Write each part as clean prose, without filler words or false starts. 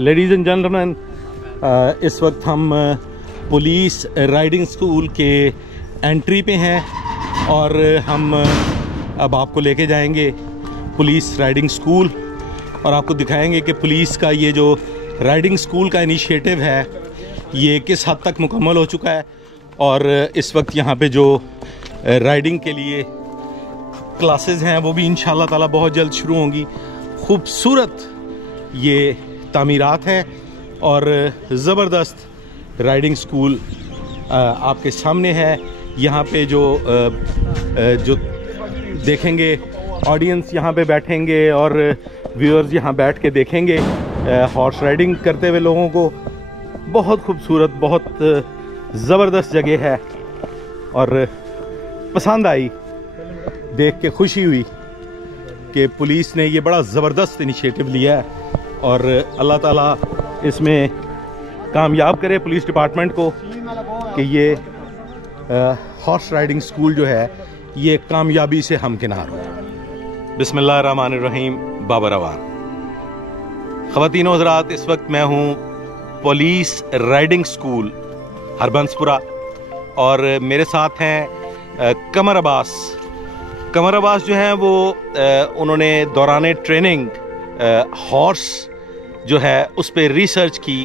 Ladies and gentleman, इस वक्त हम पुलिस राइडिंग स्कूल के एंट्री पे हैं और हम अब आपको लेके जाएंगे पुलिस राइडिंग स्कूल और आपको दिखाएंगे कि पुलिस का ये जो राइडिंग स्कूल का इनिशिएटिव है ये किस हद तक मुकम्मल हो चुका है। और इस वक्त यहाँ पे जो राइडिंग के लिए क्लासेस हैं वो भी इंशाल्लाह ताला बहुत जल्द शुरू होंगी। खूबसूरत ये तामीरात हैं और ज़बरदस्त राइडिंग स्कूल आपके सामने है। यहाँ पे जो देखेंगे ऑडियंस यहाँ पे बैठेंगे और व्यूअर्स यहाँ बैठ के देखेंगे हॉर्स राइडिंग करते हुए लोगों को। बहुत खूबसूरत, बहुत ज़बरदस्त जगह है और पसंद आई, देख के खुशी हुई कि पुलिस ने ये बड़ा ज़बरदस्त इनिशिएटिव लिया है और अल्लाह ताला इसमें कामयाब करे पुलिस डिपार्टमेंट को कि ये हॉर्स राइडिंग स्कूल जो है ये कामयाबी से हमकिनार हो। बिस्मिल्लाहिर्रहमानिर्रहीम। बाबर रवान। ख़वातीन व हज़रात, इस वक्त मैं हूँ पुलिस राइडिंग स्कूल हरबंसपुरा और मेरे साथ हैं कमर अब्बास। कमर अब्बास जो हैं वो उन्होंने दौरान ट्रेनिंग हॉर्स जो है उस पर रिसर्च की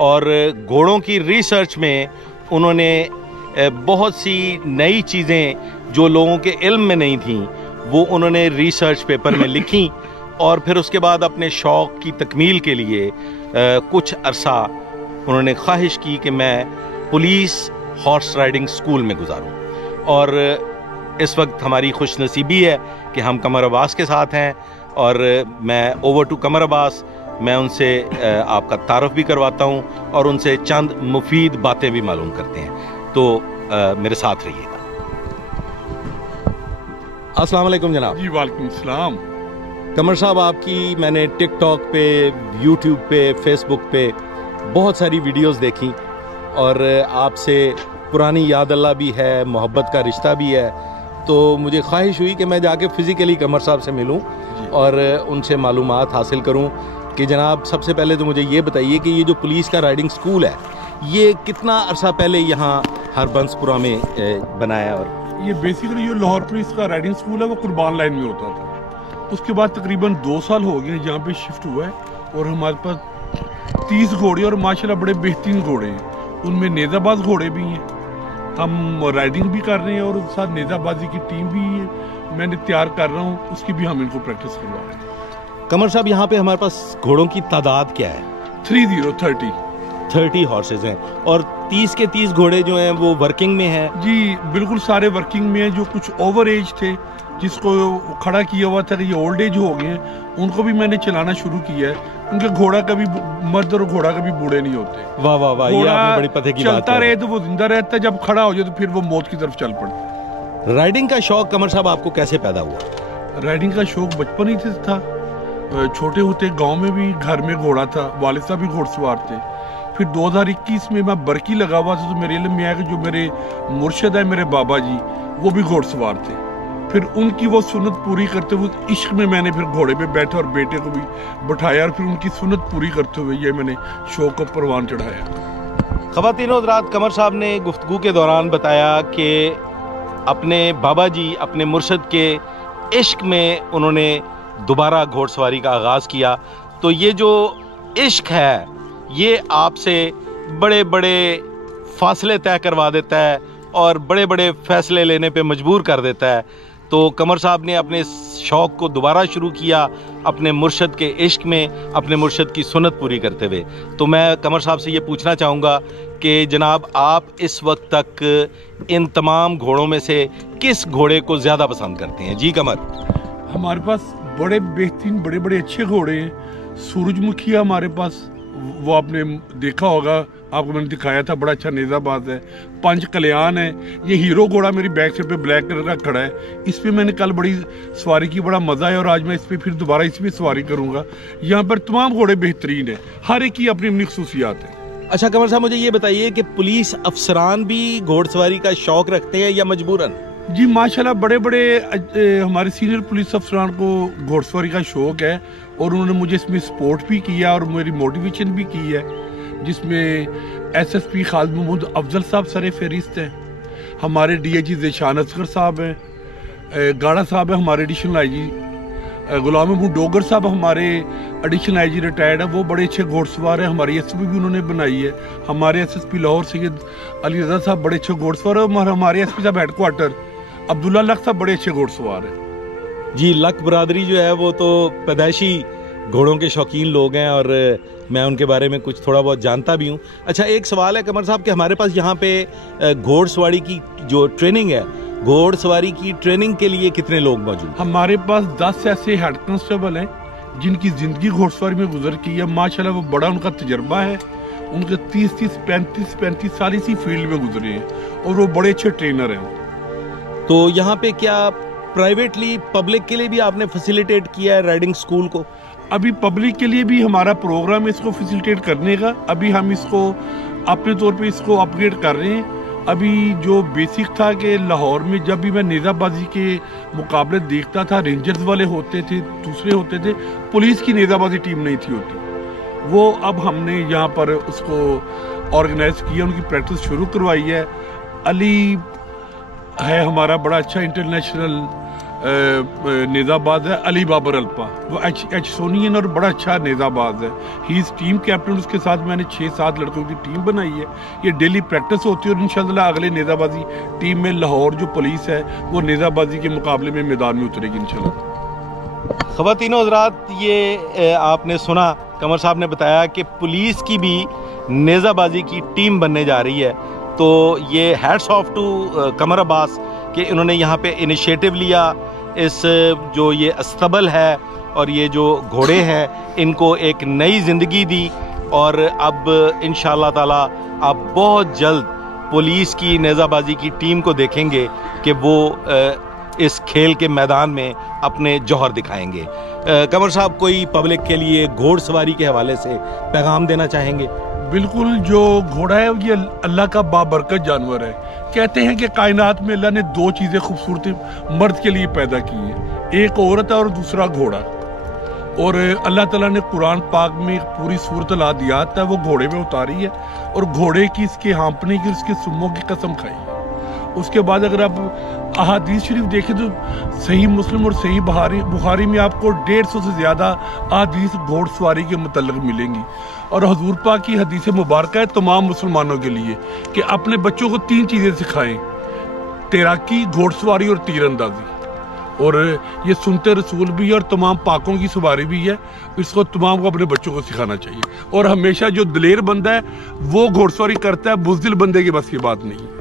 और घोड़ों की रिसर्च में उन्होंने बहुत सी नई चीज़ें जो लोगों के इल्म में नहीं थीं वो उन्होंने रिसर्च पेपर में लिखी और फिर उसके बाद अपने शौक़ की तकमील के लिए कुछ अरसा उन्होंने ख्वाहिश की कि मैं पुलिस हॉर्स राइडिंग स्कूल में गुजारूं। और इस वक्त हमारी खुशनसीबी है कि हम कमर अब्बास के साथ हैं और मैं ओवर टू कमर अब्बास, मैं उनसे आपका तारुफ भी करवाता हूं और उनसे चंद मुफीद बातें भी मालूम करते हैं। तो मेरे साथ रहिएगा। अस्सलाम वालेकुम जनाब। जी वालेकुम सलाम। कमर साहब, आपकी मैंने टिकटॉक पे, यूट्यूब पे, फेसबुक पे बहुत सारी वीडियोस देखी और आपसे पुरानी याद अल्लाह भी है, मोहब्बत का रिश्ता भी है। तो मुझे ख्वाहिश हुई कि मैं जाके फ़िज़िकली कमर साहब से मिलूं और उनसे मालूमात हासिल करूं कि जनाब सबसे पहले तो मुझे ये बताइए कि ये जो पुलिस का राइडिंग स्कूल है ये कितना अरसा पहले यहाँ हरबंसपुरा में बनाया। और ये बेसिकली जो लाहौर पुलिस का राइडिंग स्कूल है वो कुर्बान लाइन में होता था। उसके बाद तकरीबन 2 साल हो गए यहाँ पे शिफ्ट हुआ है और हमारे पास 30 घोड़े और माशाल्लाह बड़े बेहतरीन घोड़े हैं। उनमें नेज़ाबाज घोड़े भी हैं, हम राइडिंग भी कर रहे हैं और उसके साथ नेज़ाबाजी की टीम भी मैंने तैयार कर रहा हूँ, उसकी भी हम इनको प्रैक्टिस करवा रहे हैं। कमर साहब, यहाँ पे हमारे पास घोड़ों की तादाद क्या है? 30 हॉर्सेज हैं और 30 के 30 घोड़े जो हैं वो वर्किंग में हैं? जी बिल्कुल, सारे वर्किंग में हैं। जो कुछ ओवर एज थे जिसको खड़ा किया हुआ था, ये ओल्ड एज हो गए हैं, उनको भी मैंने चलाना शुरू किया है। उनके घोड़ा कभी मर्द और घोड़ा कभी बूढ़े नहीं होते। वाह वाह वाह, ये आपने बड़ी पते की बात चलता रहे तो वो जिंदा रहता है, जब खड़ा हो जाए तो फिर वो मौत की तरफ चल पड़ता है। राइडिंग का शौक कमर साहब आपको कैसे पैदा हुआ? राइडिंग का शौक बचपन ही से था। छोटे होते गांव में भी घर में घोड़ा था, वालिद साहब भी घोड़सवार थे। फिर 2021 में मैं बरकी लगा हुआ था तो मेरे इल्म में आया कि जो मेरे मुर्शिद है, मेरे बाबा जी, वो भी घोड़सवार थे। फिर उनकी वो सुन्नत पूरी करते हुए इश्क में मैंने फिर घोड़े पे बैठा और बेटे को भी बैठाया और फिर उनकी सुन्नत पूरी करते हुए ये मैंने शौक को परवान चढ़ाया। ख़वातीन व हज़रात, कमर साहब ने गुफ्तगू के दौरान बताया कि अपने बाबा जी, अपने मुर्शिद के इश्क में उन्होंने दोबारा घोड़सवारी का आगाज़ किया। तो ये जो इश्क है ये आपसे बड़े बड़े फासले तय करवा देता है और बड़े बड़े फ़ैसले लेने पे मजबूर कर देता है। तो कमर साहब ने अपने शौक़ को दोबारा शुरू किया अपने मुर्शिद के इश्क में, अपने मुर्शिद की सुन्नत पूरी करते हुए। तो मैं कमर साहब से ये पूछना चाहूँगा कि जनाब आप इस वक्त तक इन तमाम घोड़ों में से किस घोड़े को ज़्यादा पसंद करते हैं? जी कमर। हमारे पास बड़े बेहतरीन बड़े बड़े अच्छे घोड़े हैं। सूरजमुखी है हमारे पास, वो आपने देखा होगा, आपको मैंने दिखाया था, बड़ा अच्छा नेज़ाबाज है। पंच कल्याण है, ये हीरो घोड़ा मेरी बैक साइड पे ब्लैक कलर का खड़ा है। इस पे मैंने कल बड़ी सवारी की, बड़ा मज़ा है और आज मैं इस पे फिर दोबारा इस पे सवारी करूँगा। यहाँ पर तमाम घोड़े बेहतरीन है, हर एक की अपनी अपनी खसूसियात है। अच्छा कमर साहब, मुझे ये बताइए कि पुलिस अफसरान भी घोड़सवारी का शौक रखते हैं या मजबूरन? जी माशाल्लाह बड़े बड़े हमारे सीनियर पुलिस अफसरान को घोड़सवारी का शौक़ है और उन्होंने मुझे इसमें सपोर्ट भी किया और मेरी मोटिवेशन भी की है, जिसमें एसएसपी खालिद महमूद अफजल साहब सरे फहरिस्त हैं, हमारे डीआईजी ज़ीशान असगर साहब हैं, गाड़ा साहब है हमारे एडिशनल आईजी, गुलाम महमूद डोगर साहब हमारे एडिशनल आईजी रिटायर्ड है, वो बड़े अच्छे घोड़सवार हैं, हमारी एसपी भी उन्होंने बनाई है, हमारे एसएसपी लाहौर सैयद अली रजा साहब बड़े अच्छे घोड़सवार है और हमारे एसपी साहब हेडक्वार्टर अब्दुल्ला लक साहब बड़े अच्छे घोड़सवार हैं। जी, लक बरादरी जो है वो तो पैदाइशी घोड़ों के शौकीन लोग हैं और मैं उनके बारे में कुछ थोड़ा बहुत जानता भी हूँ। अच्छा, एक सवाल है कमर साहब कि हमारे पास यहाँ पे घोड़सवारी की जो ट्रेनिंग है, घोड़सवारी की ट्रेनिंग के लिए कितने लोग मौजूद हैं? हमारे पास 10 ऐसे हेड कांस्टेबल हैं जिनकी ज़िंदगी घोड़सवारी में गुजर की है। माशाल्लाह वो बड़ा उनका तजर्बा है, उनके 30-35 साल इसी फील्ड में गुजरे हैं और वो बड़े अच्छे ट्रेनर हैं। तो यहाँ पे क्या प्राइवेटली पब्लिक के लिए भी आपने फैसिलिटेट किया है राइडिंग स्कूल को? अभी पब्लिक के लिए भी हमारा प्रोग्राम है इसको फैसिलिटेट करने का। अभी हम इसको अपने तौर पे इसको अपग्रेड कर रहे हैं। अभी जो बेसिक था कि लाहौर में जब भी मैं नेज़ाबाजी के मुकाबले देखता था, रेंजर्स वाले होते थे, दूसरे होते थे, पुलिस की नेज़ाबाजी टीम नहीं थी होती। वो अब हमने यहाँ पर उसको ऑर्गेनाइज किया, उनकी प्रैक्टिस शुरू करवाई है। अली है हमारा बड़ा अच्छा इंटरनेशनल नेज़ाबाज है, अली बाबर अल्पा, वो एच सोनियन और बड़ा अच्छा नेज़ाबाज है। ही इज़ टीम कैप्टन, उसके साथ मैंने 6-7 लड़कों की टीम बनाई है। ये डेली प्रैक्टिस होती है और इंशाल्लाह अगले नेज़ाबाजी टीम में लाहौर जो पुलिस है वो नेज़ाबाजी के मुकाबले में मैदान में उतरेगी इंशाल्लाह। ख़वातीनो हज़रात, ये आपने सुना, कमर साहब ने बताया कि पुलिस की भी नेज़ाबाजी की टीम बनने जा रही है। तो ये हैट्स ऑफ टू कमर अब्बास कि इन्होंने यहाँ पे इनिशिएटिव लिया, इस जो ये अस्तबल है और ये जो घोड़े हैं इनको एक नई ज़िंदगी दी और अब इंशाअल्लाह ताला आप बहुत जल्द पुलिस की नेज़ाबाजी की टीम को देखेंगे कि वो इस खेल के मैदान में अपने जौहर दिखाएंगे। कमर साहब, कोई पब्लिक के लिए घोड़सवारी के हवाले से पैगाम देना चाहेंगे? बिल्कुल, जो घोड़ा है ये अल्लाह का बाबरकत जानवर है। कहते हैं कि कायनात में अल्लाह ने 2 चीज़ें खूबसूरत मर्द के लिए पैदा की हैं, एक औरत है और दूसरा घोड़ा। और अल्लाह ताला ने कुरान पाक में एक पूरी सूरत अल-आदियात है वो घोड़े में उतारी है और घोड़े की, इसके हाँपने की, उसके सुम्मों की कसम खाई है। उसके बाद अगर आप अहादीस शरीफ देखें तो सही मुस्लिम और सही बुखारी में आपको 150 से ज़्यादा अहादीस घोड़सवारी के मुतल्लिक़ मिलेंगी। और हजूर पाक की हदीस मुबारक है तमाम मुसलमानों के लिए कि अपने बच्चों को 3 चीज़ें सिखाएं, तैराकी, घोड़सवारी और तीरंदाजी। और ये सुनते रसूल भी है और तमाम पाकों की सवारी भी है, इसको तमाम को अपने बच्चों को सिखाना चाहिए। और हमेशा जो दिलेर बंदा है वो घोड़सवारी करता है, बुज़दिल बंदे की बस की बात नहीं है।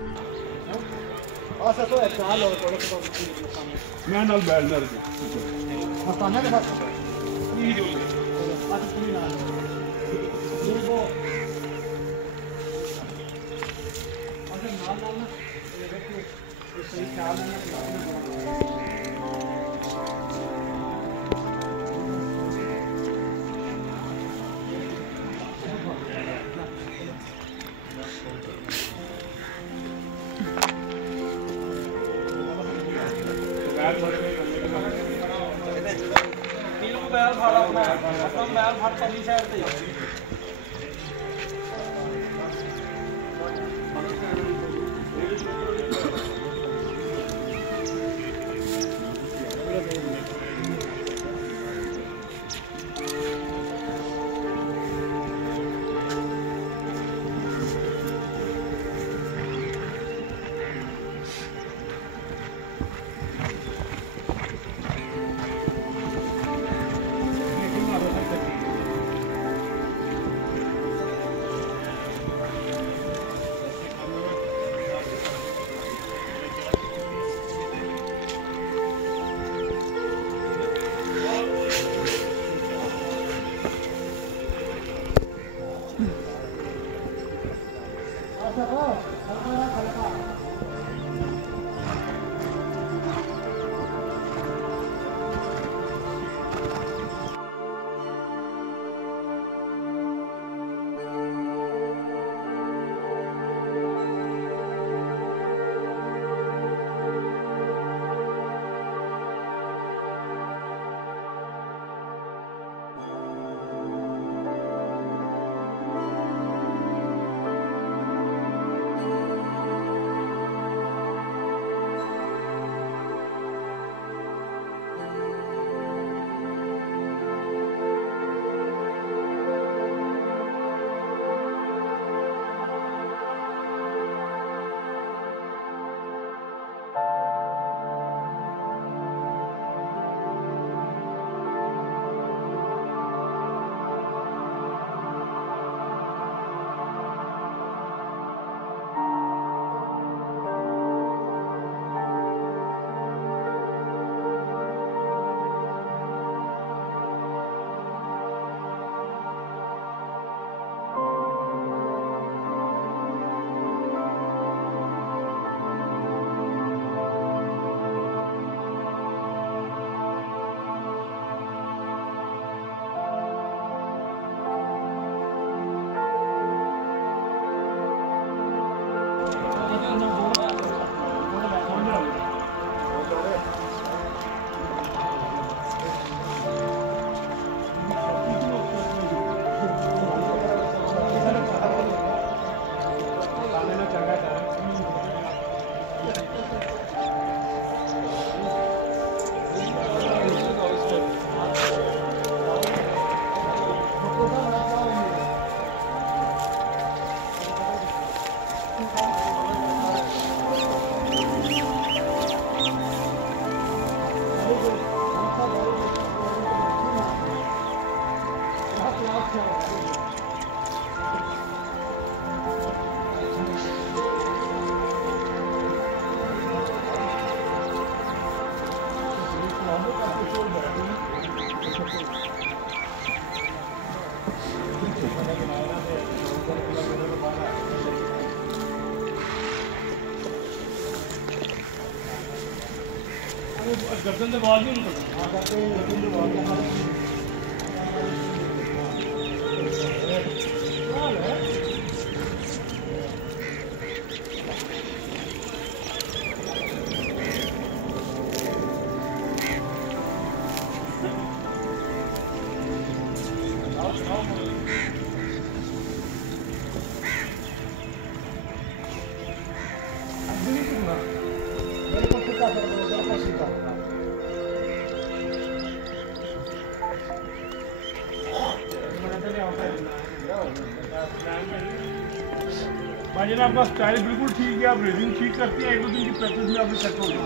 गर्दन से बाल नहीं निकलता। भाई आपका स्टाइल बिल्कुल ठीक है, आप रेसिंग ठीक करती हैं, 1-2 दिन की प्रैक्टिस में आपने सेट हो गया।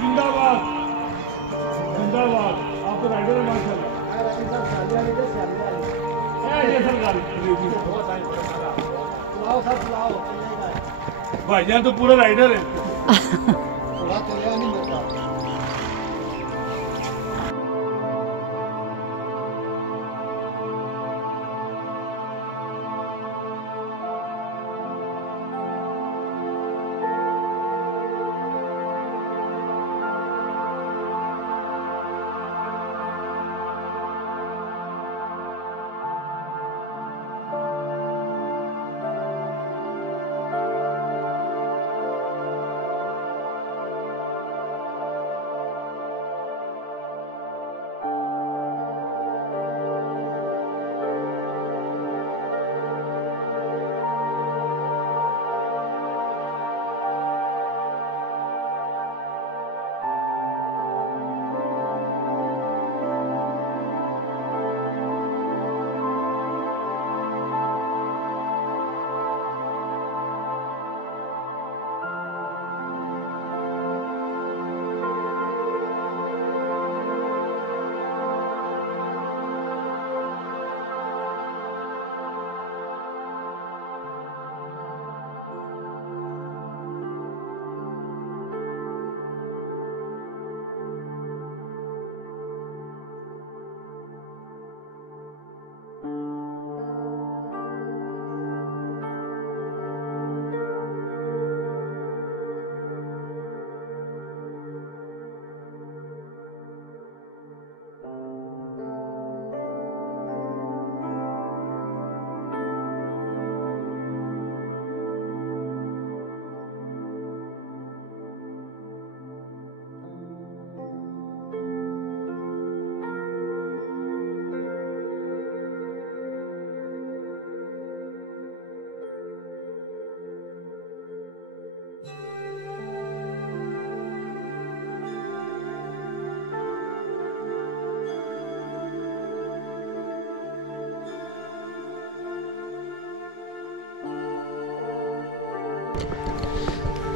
जिंदाबाद जिंदाबाद, आप तो राइडर है माशाल्लाह। भाईजान तो पूरा राइडर है।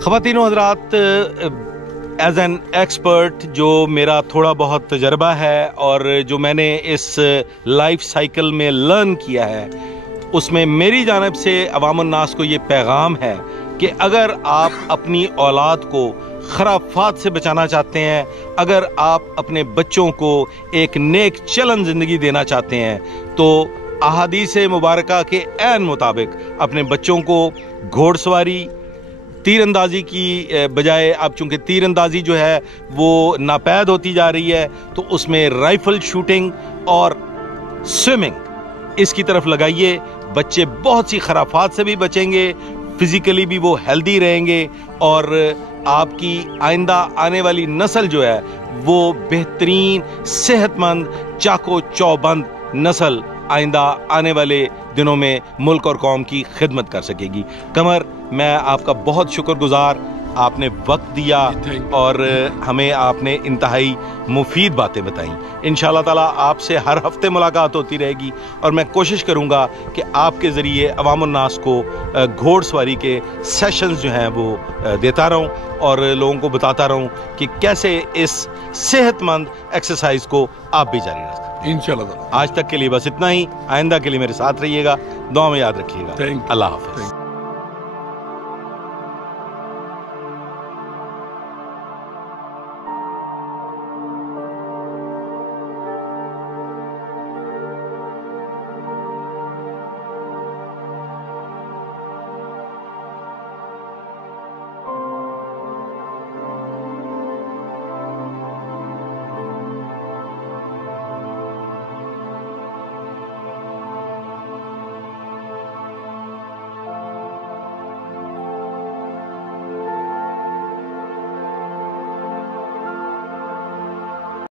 ख़वातीनो हज़रात, एज एन एक्सपर्ट जो मेरा थोड़ा बहुत तजर्बा है और जो मैंने इस लाइफ साइकिल में लर्न किया है, उसमें मेरी जानिब से अवामुन्नास को ये पैगाम है कि अगर आप अपनी औलाद को खराफात से बचाना चाहते हैं, अगर आप अपने बच्चों को एक नेक चलन ज़िंदगी देना चाहते हैं, तो अहादीस मुबारका के ऐन मुताबिक अपने बच्चों को घोड़सवारी, तीरंदाजी की बजाय, अब चूंकि तीरंदाजी जो है वो नापैद होती जा रही है, तो उसमें राइफल शूटिंग और स्विमिंग इसकी तरफ लगाइए। बच्चे बहुत सी खराफात से भी बचेंगे, फिजिकली भी वो हेल्दी रहेंगे और आपकी आइंदा आने वाली नस्ल जो है वो बेहतरीन, सेहतमंद, चाको चौबंद नस्ल आइंदा आने वाले दिनों में मुल्क और कौम की खिदमत कर सकेगी। कमर, मैं आपका बहुत शुक्रगुजार, आपने वक्त दिया और हमें आपने इंतहाई मुफीद बातें बताई। इंशाअल्लाह ताला आपसे हर हफ्ते मुलाकात होती रहेगी और मैं कोशिश करूंगा कि आपके ज़रिए अवामुन्नास को घोड़सवारी के सेशंस जो हैं वो देता रहूं और लोगों को बताता रहूं कि कैसे इस सेहतमंद एक्सरसाइज को आप भी जारी रखें इंशाअल्लाह। आज तक के लिए बस इतना ही। आइंदा के लिए मेरे साथ रहिएगा, दुआ में याद रखिएगा। अल्लाह हाफ़िज़।